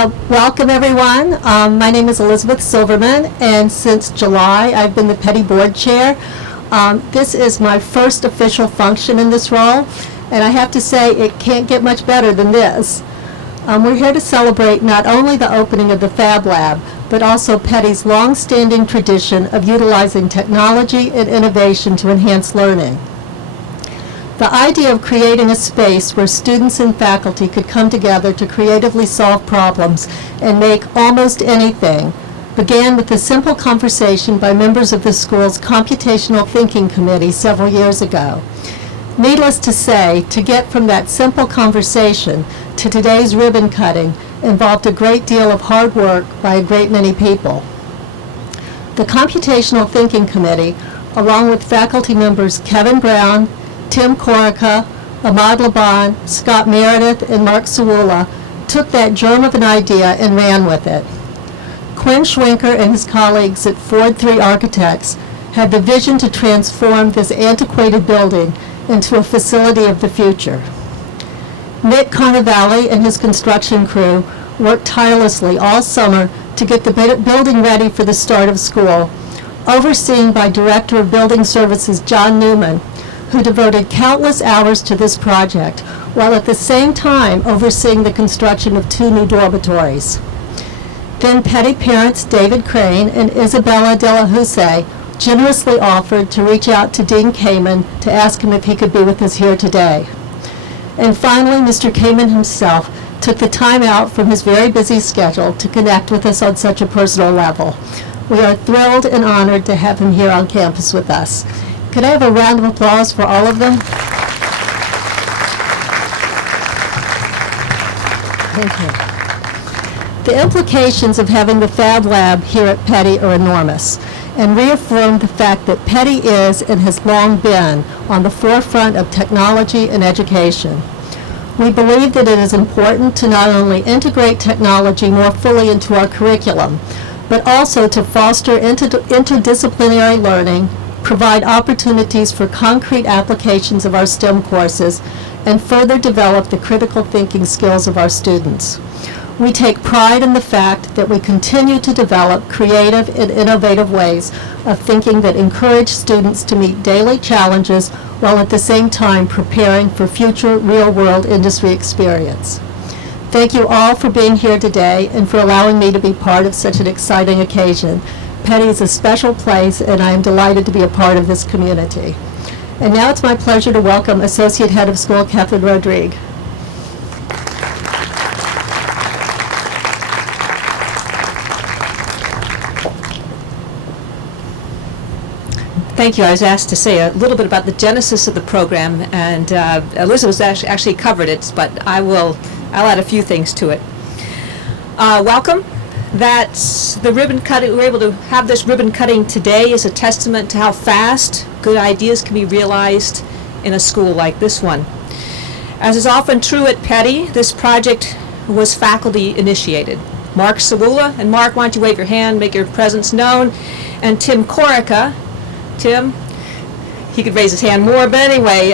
Welcome everyone. My name is Elizabeth Silverman, and since July I've been the Peddie Board Chair. This is my first official function in this role, and I have to say it can't get much better than this. We're here to celebrate not only the opening of the Fab Lab, but also Peddie's long-standing tradition of utilizing technology and innovation to enhance learning. The idea of creating a space where students and faculty could come together to creatively solve problems and make almost anything began with a simple conversation by members of the school's Computational Thinking Committee several years ago. Needless to say, to get from that simple conversation to today's ribbon cutting involved a great deal of hard work by a great many people. The Computational Thinking Committee, along with faculty members Kevin Brown, Tim Corica, Ahmad Laban, Scott Meredith, and Mark Sawula, took that germ of an idea and ran with it. Quinn Schwenker and his colleagues at Ford 3 Architects had the vision to transform this antiquated building into a facility of the future. Nick Carnevale and his construction crew worked tirelessly all summer to get the building ready for the start of school, overseen by Director of Building Services John Newman, who devoted countless hours to this project, while at the same time overseeing the construction of 2 new dormitories. Then Peddie parents David Crane and Isabella De La Houssaye generously offered to reach out to Dean Kamen to ask him if he could be with us here today. And finally, Mr. Kamen himself took the time out from his very busy schedule to connect with us on such a personal level. We are thrilled and honored to have him here on campus with us. Could I have a round of applause for all of them? Thank you. The implications of having the Fab Lab here at Peddie are enormous and reaffirm the fact that Peddie is and has long been on the forefront of technology and education. We believe that it is important to not only integrate technology more fully into our curriculum, but also to foster interdisciplinary learning, provide opportunities for concrete applications of our STEM courses, and further develop the critical thinking skills of our students. We take pride in the fact that we continue to develop creative and innovative ways of thinking that encourage students to meet daily challenges while at the same time preparing for future real-world industry experience. Thank you all for being here today and for allowing me to be part of such an exciting occasion. Peddie is a special place, and I am delighted to be a part of this community. And now it's my pleasure to welcome Associate Head of School, Catherine Rodrigue. Thank you. I was asked to say a little bit about the genesis of the program, and Elizabeth actually covered it, but I'll add a few things to it. Welcome. That's the ribbon cutting. We're able to have this ribbon cutting today is a testament to how fast good ideas can be realized in a school like this one. As is often true at Peddie, this project was faculty initiated. Mark Sawula, and Mark, why don't you wave your hand, make your presence known, and Tim Corica. Tim, he could raise his hand more, but anyway,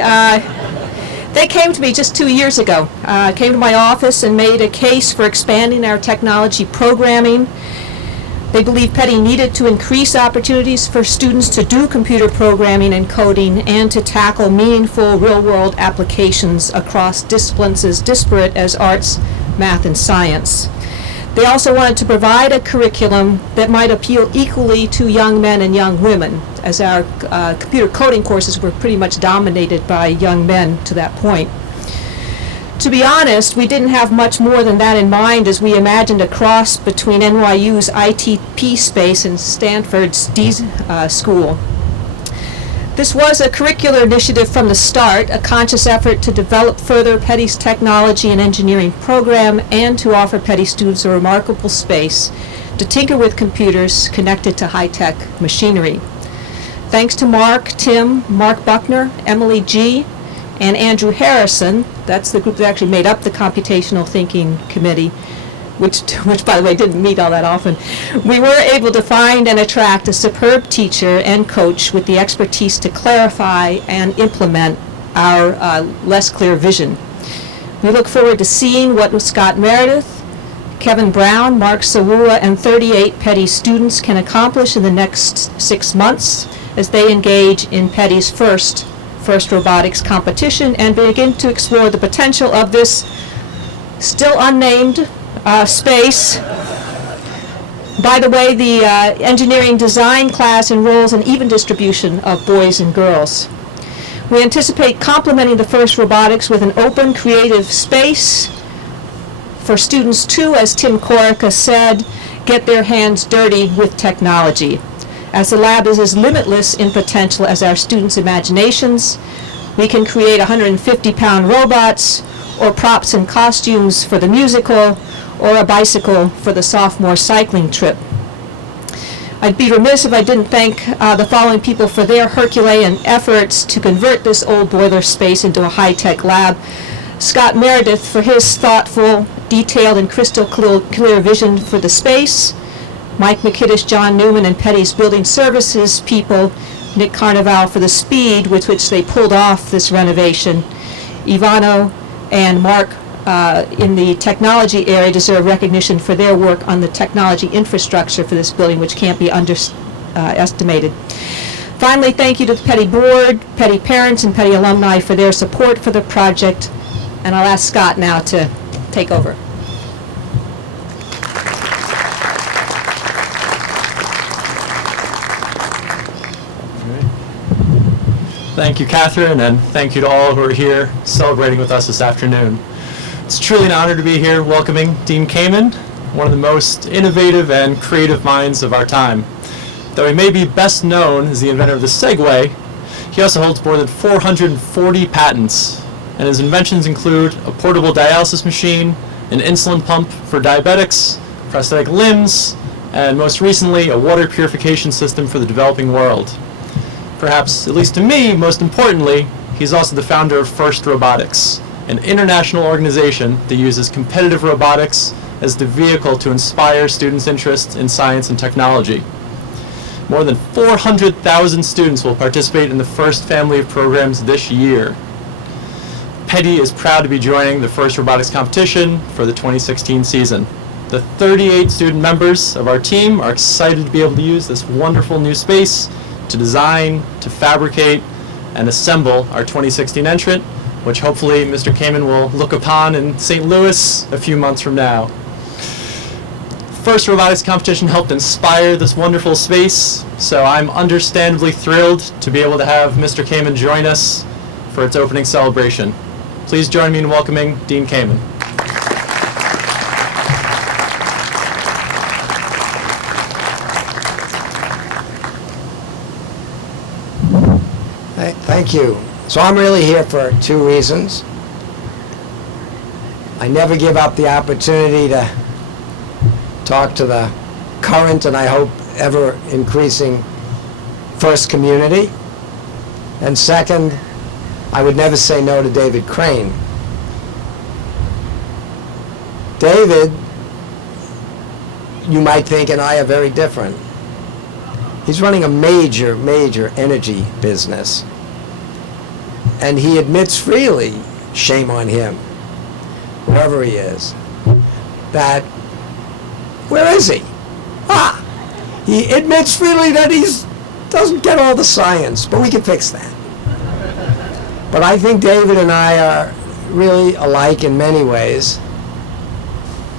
they came to me just 2 years ago, came to my office and made a case for expanding our technology programming. They believed Peddie needed to increase opportunities for students to do computer programming and coding and to tackle meaningful real-world applications across disciplines as disparate as arts, math, and science. They also wanted to provide a curriculum that might appeal equally to young men and young women, as our computer coding courses were pretty much dominated by young men to that point. To be honest, we didn't have much more than that in mind as we imagined a cross between NYU's ITP space and Stanford's D School. This was a curricular initiative from the start, a conscious effort to develop further Peddie's technology and engineering program and to offer Peddie students a remarkable space to tinker with computers connected to high-tech machinery. Thanks to Mark, Tim, Mark Buckner, Emily G., and Andrew Harrison, that's the group that actually made up the Computational Thinking Committee, which by the way didn't meet all that often, we were able to find and attract a superb teacher and coach with the expertise to clarify and implement our less clear vision. We look forward to seeing what Scott Meredith, Kevin Brown, Mark Sawula, and 38 Peddie students can accomplish in the next 6 months as they engage in Peddie's first robotics competition and begin to explore the potential of this still unnamed space. By the way, the engineering design class enrolls an even distribution of boys and girls. We anticipate complementing the FIRST robotics with an open, creative space for students to, as Tim Corica said, get their hands dirty with technology. As the lab is as limitless in potential as our students' imaginations, we can create 150-pound robots, or props and costumes for the musical, or a bicycle for the sophomore cycling trip. I'd be remiss if I didn't thank the following people for their Herculean efforts to convert this old boiler space into a high-tech lab. Scott Meredith for his thoughtful, detailed, and crystal clear vision for the space. Mike McKiddish, John Newman, and Peddie's building services people, Nick Carnival, for the speed with which they pulled off this renovation. Ivano and Mark in the technology area deserve recognition for their work on the technology infrastructure for this building, which can't be underestimated. Finally, thank you to the Peddie Board, Peddie parents, and Peddie alumni for their support for the project. And I'll ask Scott now to take over. Thank you, Catherine, and thank you to all who are here celebrating with us this afternoon. It's truly an honor to be here welcoming Dean Kamen, one of the most innovative and creative minds of our time. Though he may be best known as the inventor of the Segway, he also holds more than 440 patents, and his inventions include a portable dialysis machine, an insulin pump for diabetics, prosthetic limbs, and most recently, a water purification system for the developing world. Perhaps, at least to me, most importantly, he's also the founder of FIRST Robotics, an international organization that uses competitive robotics as the vehicle to inspire students' interest in science and technology. More than 400,000 students will participate in the FIRST family of programs this year. Peddie is proud to be joining the FIRST Robotics competition for the 2016 season. The 38 student members of our team are excited to be able to use this wonderful new space to design, to fabricate, and assemble our 2016 entrant, which hopefully Mr. Kamen will look upon in St. Louis a few months from now. FIRST Robotics competition helped inspire this wonderful space, so I'm understandably thrilled to be able to have Mr. Kamen join us for its opening celebration. Please join me in welcoming Dean Kamen. Thank you. So I'm really here for two reasons. I never give up the opportunity to talk to the current and I hope ever increasing FIRST community. And second, I would never say no to David Crane. David, you might think, and I are very different. He's running a major energy business. And he admits freely, shame on him, wherever he is, that, where is he? He admits freely that he doesn't get all the science, but we can fix that. But I think David and I are really alike in many ways.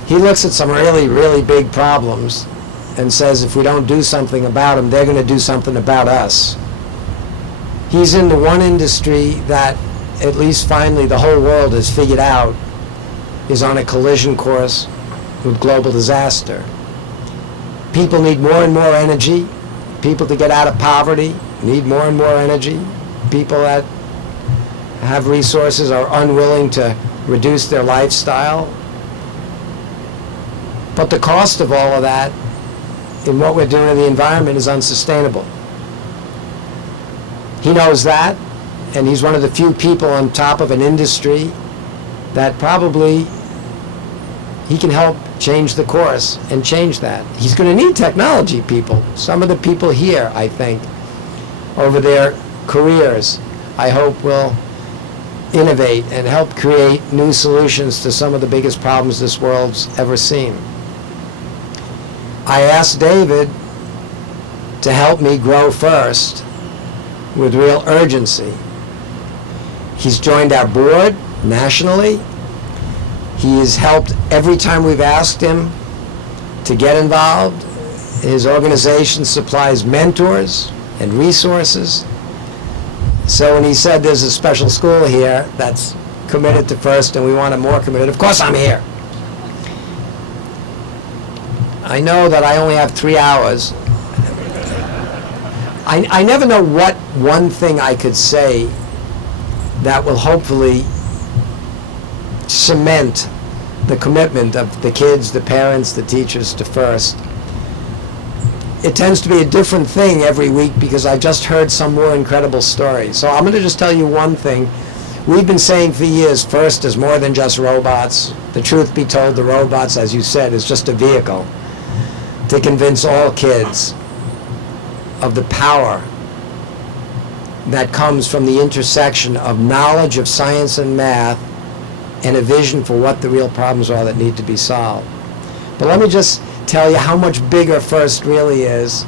He looks at some really big problems and says if we don't do something about them, they're going to do something about us. He's in the one industry that, at least finally, the whole world has figured out is on a collision course with global disaster. People need more and more energy. People to get out of poverty need more and more energy. People that have resources are unwilling to reduce their lifestyle. But the cost of all of that in what we're doing to the environment is unsustainable. He knows that, and he's one of the few people on top of an industry that probably he can help change the course and change that. He's going to need technology people. Some of the people here, I think, over their careers, I hope will innovate and help create new solutions to some of the biggest problems this world's ever seen. I asked David to help me grow first with real urgency. He's joined our board nationally. He has helped every time we've asked him to get involved. His organization supplies mentors and resources. So when he said there's a special school here that's committed to FIRST and we want it more committed, of course I'm here. I know that I only have 3 hours. I never know what one thing I could say that will hopefully cement the commitment of the kids, the parents, the teachers to FIRST. It tends to be a different thing every week because I just heard some more incredible stories. So I'm going to just tell you one thing. We've been saying for years, FIRST is more than just robots. The truth be told, the robots, as you said, is just a vehicle to convince all kids of the power that comes from the intersection of knowledge of science and math and a vision for what the real problems are that need to be solved. But let me just tell you how much bigger FIRST really is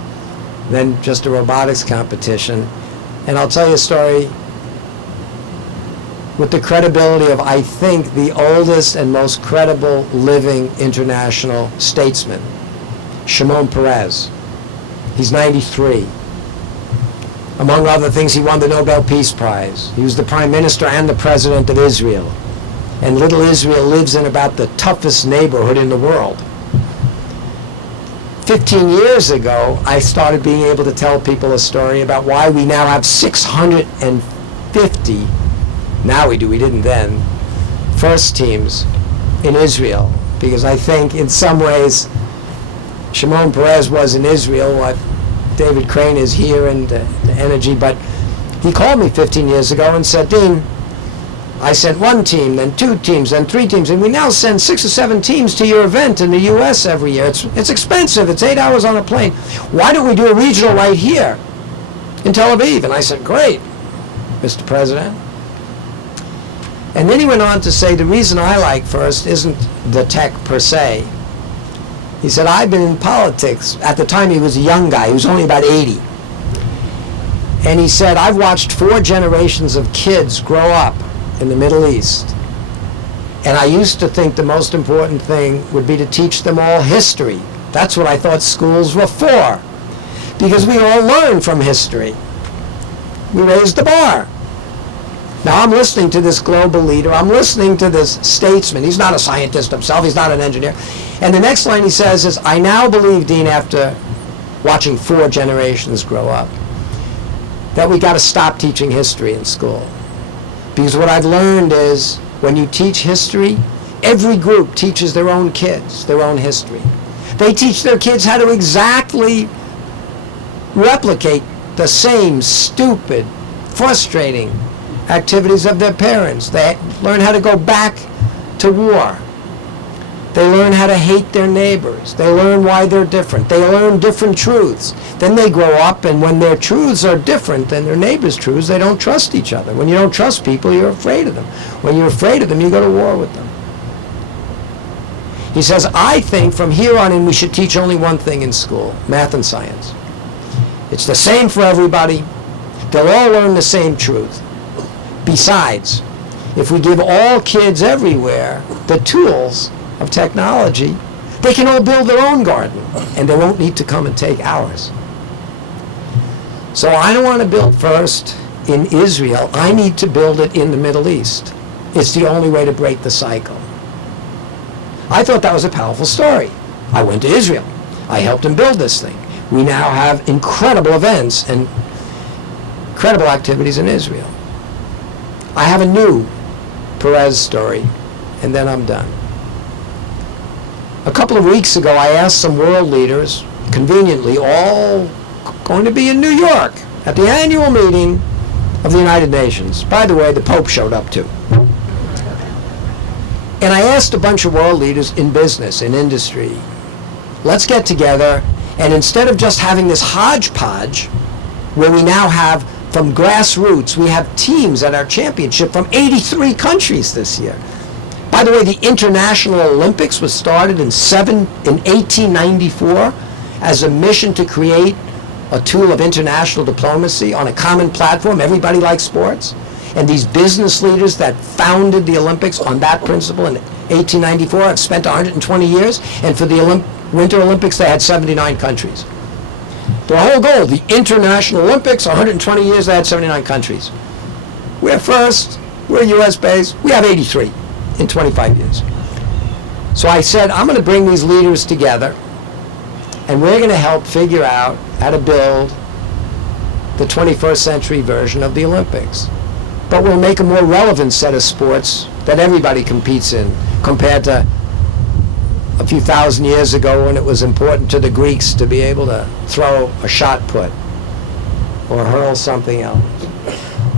than just a robotics competition. And I'll tell you a story with the credibility of, I think, the oldest and most credible living international statesman, Shimon Peres. He's 93. Among other things, he won the Nobel Peace Prize. He was the Prime Minister and the President of Israel. And little Israel lives in about the toughest neighborhood in the world. 15 years ago, I started being able to tell people a story about why we now have 650, now we do, we didn't then, FIRST teams in Israel. Because I think in some ways, Shimon Peres was in Israel what David Crane is here in the energy, but he called me 15 years ago and said, Dean, I sent 1 team, then 2 teams, then 3 teams, and we now send 6 or 7 teams to your event in the U.S. every year. It's expensive. It's 8 hours on a plane. Why don't we do a regional right here in Tel Aviv? And I said, great, Mr. President. And then he went on to say, the reason I like FIRST isn't the tech per se. He said, I've been in politics. At the time, he was a young guy. He was only about 80. And he said, I've watched 4 generations of kids grow up in the Middle East. And I used to think the most important thing would be to teach them all history. That's what I thought schools were for. Because we all learn from history. We raised the bar. Now I'm listening to this global leader. I'm listening to this statesman. He's not a scientist himself. He's not an engineer. And the next line he says is, I now believe, Dean, after watching 4 generations grow up, that we got to stop teaching history in school. Because what I've learned is when you teach history, every group teaches their own kids their own history. They teach their kids how to exactly replicate the same stupid, frustrating activities of their parents. They learn how to go back to war. They learn how to hate their neighbors. They learn why they're different. They learn different truths. Then they grow up, and when their truths are different than their neighbors' truths, they don't trust each other. When you don't trust people, you're afraid of them. When you're afraid of them, you go to war with them. He says, I think from here on in we should teach only one thing in school, math and science. It's the same for everybody. They'll all learn the same truth. Besides, if we give all kids everywhere the tools of technology, they can all build their own garden, and they won't need to come and take ours. So I don't want to build FIRST in Israel. I need to build it in the Middle East. It's the only way to break the cycle. I thought that was a powerful story. I went to Israel. I helped him build this thing. We now have incredible events and incredible activities in Israel. I have a new Peres story, and then I'm done. A couple of weeks ago, I asked some world leaders, conveniently, all going to be in New York at the annual meeting of the United Nations. By the way, the Pope showed up too. And I asked a bunch of world leaders in business, in industry, let's get together, and instead of just having this hodgepodge, where we now have from grassroots. We have teams at our championship from 83 countries this year. By the way, the International Olympics was started in 1894 as a mission to create a tool of international diplomacy on a common platform. Everybody likes sports. And these business leaders that founded the Olympics on that principle in 1894 have spent 120 years. And for the Winter Olympics, they had 79 countries. The whole goal, the International Olympics, 120 years, they had 79 countries. We're first. We're US-based. We have 83 in 25 years. So I said, I'm going to bring these leaders together, and we're going to help figure out how to build the 21st century version of the Olympics. But we'll make a more relevant set of sports that everybody competes in compared to a few thousand years ago when it was important to the Greeks to be able to throw a shot put or hurl something else.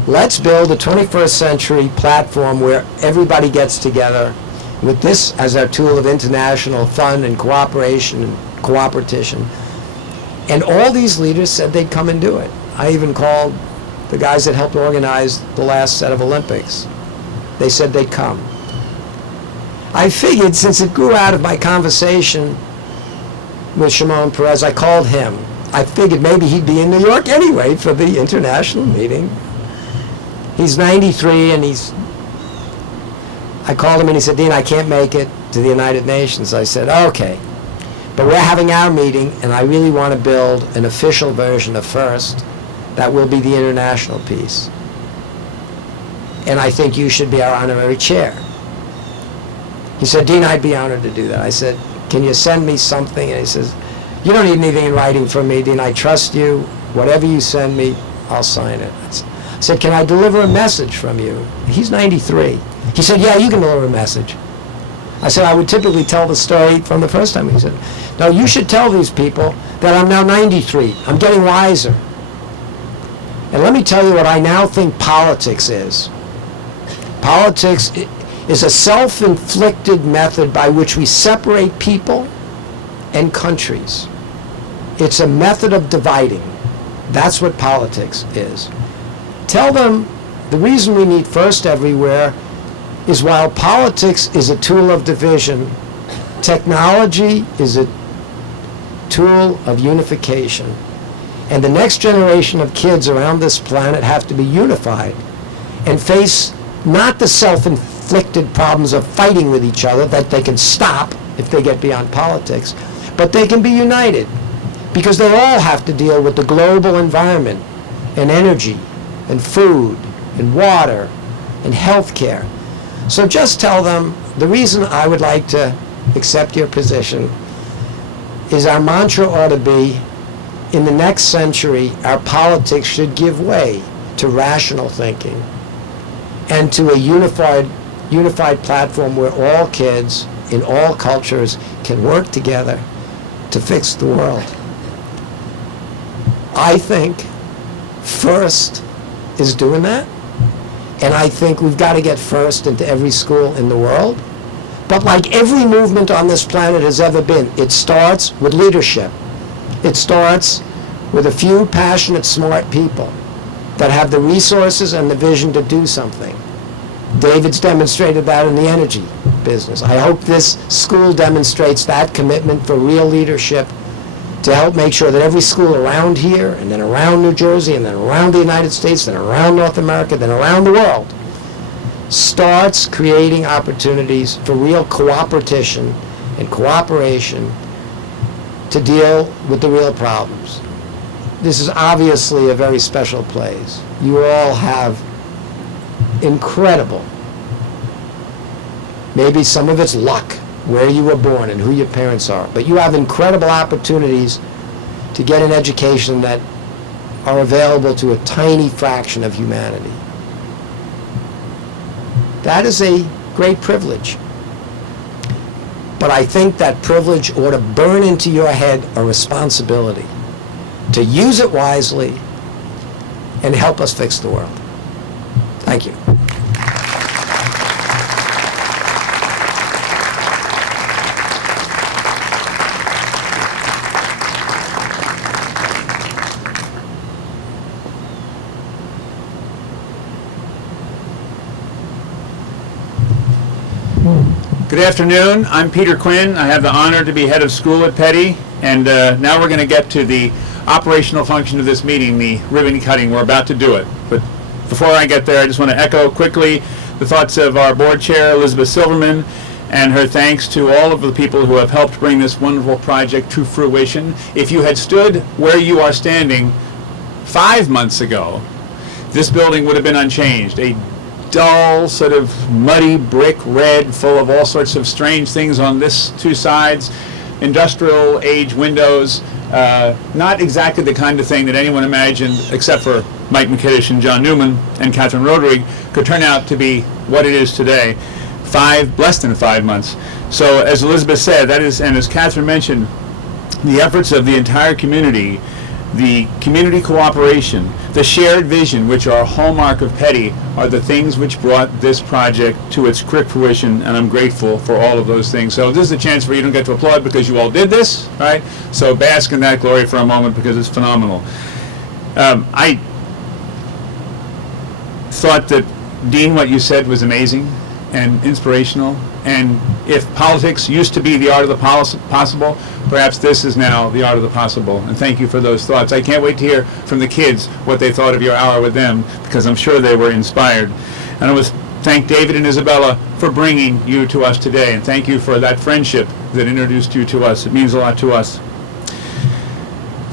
Let's build a 21st century platform where everybody gets together with this as our tool of international fun and cooperation and cooperation. And all these leaders said they'd come and do it. I even called the guys that helped organize the last set of Olympics. They said they'd come. I figured, since it grew out of my conversation with Shimon Peres, I called him. I figured maybe he'd be in New York anyway for the international meeting. He's 93, and I called him and he said, Dean, I can't make it to the United Nations. I said, okay, but we're having our meeting, and I really want to build an official version of FIRST that will be the international piece. And I think you should be our honorary chair. He said, Dean, I'd be honored to do that. I said, can you send me something? And he says, you don't need anything in writing from me, Dean. I trust you. Whatever you send me, I'll sign it. I said, can I deliver a message from you? He's 93. He said, yeah, you can deliver a message. I said, I would typically tell the story from the first time. He said, no, you should tell these people that I'm now 93. I'm getting wiser. And let me tell you what I now think politics is. Politics is a self-inflicted method by which we separate people and countries. It's a method of dividing. That's what politics is. Tell them the reason we need FIRST everywhere is while politics is a tool of division, technology is a tool of unification. And the next generation of kids around this planet have to be unified and face not the self-inflicted problems of fighting with each other that they can stop if they get beyond politics, but they can be united because they all have to deal with the global environment and energy and food and water and health care. So just tell them the reason I would like to accept your position is our mantra ought to be, in the next century, our politics should give way to rational thinking and to a unified platform where all kids in all cultures can work together to fix the world. I think FIRST is doing that, and I think we've got to get FIRST into every school in the world. But like every movement on this planet has ever been, it starts with leadership. It starts with a few passionate, smart people that have the resources and the vision to do something. David's demonstrated that in the energy business. I hope this school demonstrates that commitment for real leadership to help make sure that every school around here, and then around New Jersey, and then around the United States, then around North America, then around the world, starts creating opportunities for real cooperation and cooperation to deal with the real problems. This is obviously a very special place. You all have incredible, maybe some of it's luck, where you were born and who your parents are, but you have incredible opportunities to get an education that are available to a tiny fraction of humanity. That is a great privilege. But I think that privilege ought to burn into your head a responsibility to use it wisely and help us fix the world. Thank you. Good afternoon. I'm Peter Quinn. I have the honor to be head of school at Peddie, and now we're going to get to the operational function of this meeting, the ribbon cutting. We're about to do it. But before I get there, I just want to echo quickly the thoughts of our board chair, Elizabeth Silverman, and her thanks to all of the people who have helped bring this wonderful project to fruition. If you had stood where you are standing 5 months ago, this building would have been unchanged. A dull, sort of muddy brick red, full of all sorts of strange things on this two sides, industrial age windows, not exactly the kind of thing that anyone imagined, except for Mike McKiddish and John Newman and Catherine Roderick, could turn out to be what it is today. Less than 5 months. So as Elizabeth said, that is, and as Catherine mentioned, the efforts of the entire community, the community cooperation, the shared vision, which are a hallmark of Peddie, are the things which brought this project to its quick fruition, and I'm grateful for all of those things. So this is a chance for you to get to applaud because you all did this, right? So bask in that glory for a moment because it's phenomenal. I thought that, Dean, what you said was amazing and inspirational, and if politics used to be the art of the possible, perhaps this is now the art of the possible, and thank you for those thoughts. I can't wait to hear from the kids what they thought of your hour with them, because I'm sure they were inspired. And I want to thank David and Isabella for bringing you to us today, and thank you for that friendship that introduced you to us. It means a lot to us.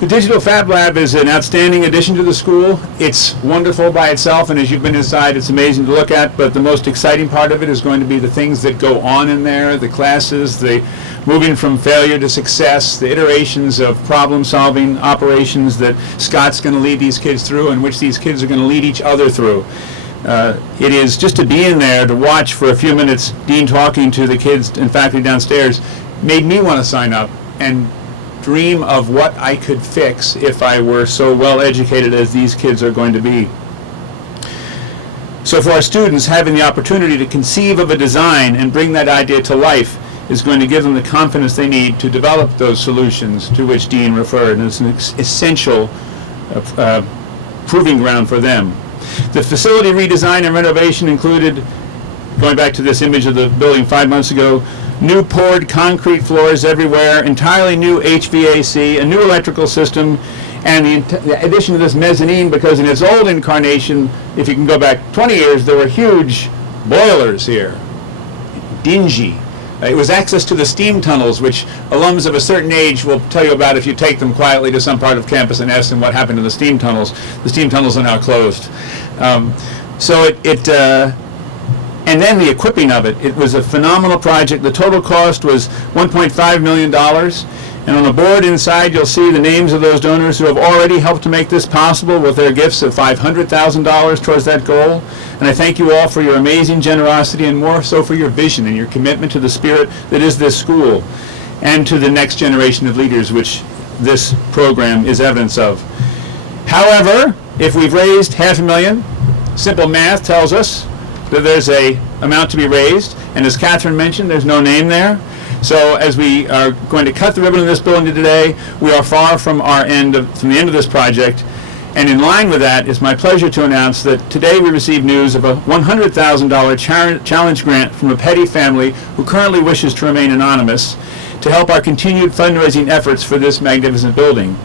The Digital Fab Lab is an outstanding addition to the school. It's wonderful by itself, and as you've been inside, it's amazing to look at, but the most exciting part of it is going to be the things that go on in there, the classes, the moving from failure to success, the iterations of problem-solving operations that Scott's going to lead these kids through and which these kids are going to lead each other through. It is just to be in there, to watch for a few minutes Dean talking to the kids and faculty downstairs, made me want to sign up and dream of what I could fix if I were so well educated as these kids are going to be. So for our students, having the opportunity to conceive of a design and bring that idea to life is going to give them the confidence they need to develop those solutions to which Dean referred, and it's an essential proving ground for them. The facility redesign and renovation included, going back to this image of the building 5 months ago, new poured concrete floors everywhere, entirely new HVAC, a new electrical system, and the addition of this mezzanine, because in its old incarnation, if you can go back 20 years, there were huge boilers here, dingy. It was access to the steam tunnels, which alums of a certain age will tell you about if you take them quietly to some part of campus and ask them what happened to the steam tunnels. The steam tunnels are now closed. And then the equipping of it. It was a phenomenal project. The total cost was $1.5 million. And on the board inside, you'll see the names of those donors who have already helped to make this possible with their gifts of $500,000 towards that goal. And I thank you all for your amazing generosity, and more so for your vision and your commitment to the spirit that is this school and to the next generation of leaders, which this program is evidence of. However, if we've raised $500,000, simple math tells us that there's a amount to be raised, and as Catherine mentioned, there's no name there. So as we are going to cut the ribbon of this building today, we are far from the end of this project. And in line with that, it's my pleasure to announce that today we received news of a $100,000 challenge grant from a Peddie family who currently wishes to remain anonymous to help our continued fundraising efforts for this magnificent building.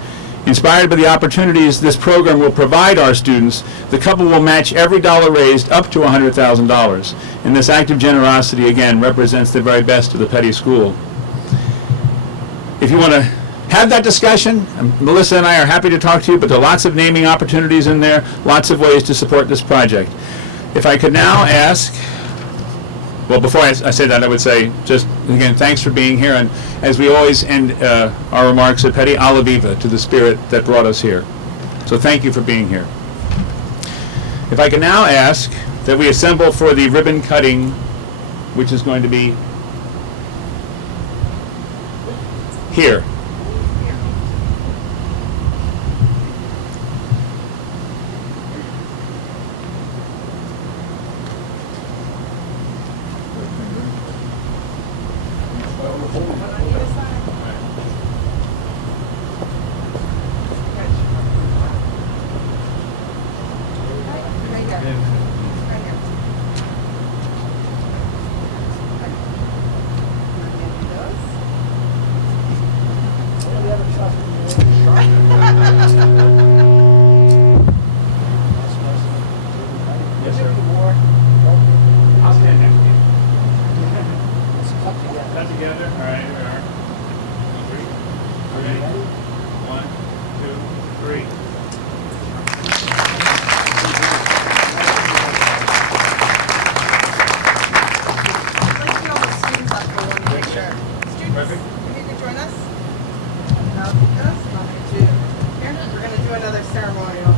Inspired by the opportunities this program will provide our students, the couple will match every dollar raised up to $100,000. And this act of generosity, again, represents the very best of the Peddie School. If you want to have that discussion, Melissa and I are happy to talk to you, but there are lots of naming opportunities in there, lots of ways to support this project. If I could now ask, well, before I say that, I would say just, again, thanks for being here, and as we always end our remarks at Peddie, alla viva, to the spirit that brought us here. So thank you for being here. If I can now ask that we assemble for the ribbon cutting, which is going to be here. join us? No, nothing to. Here, we're going to do another ceremonial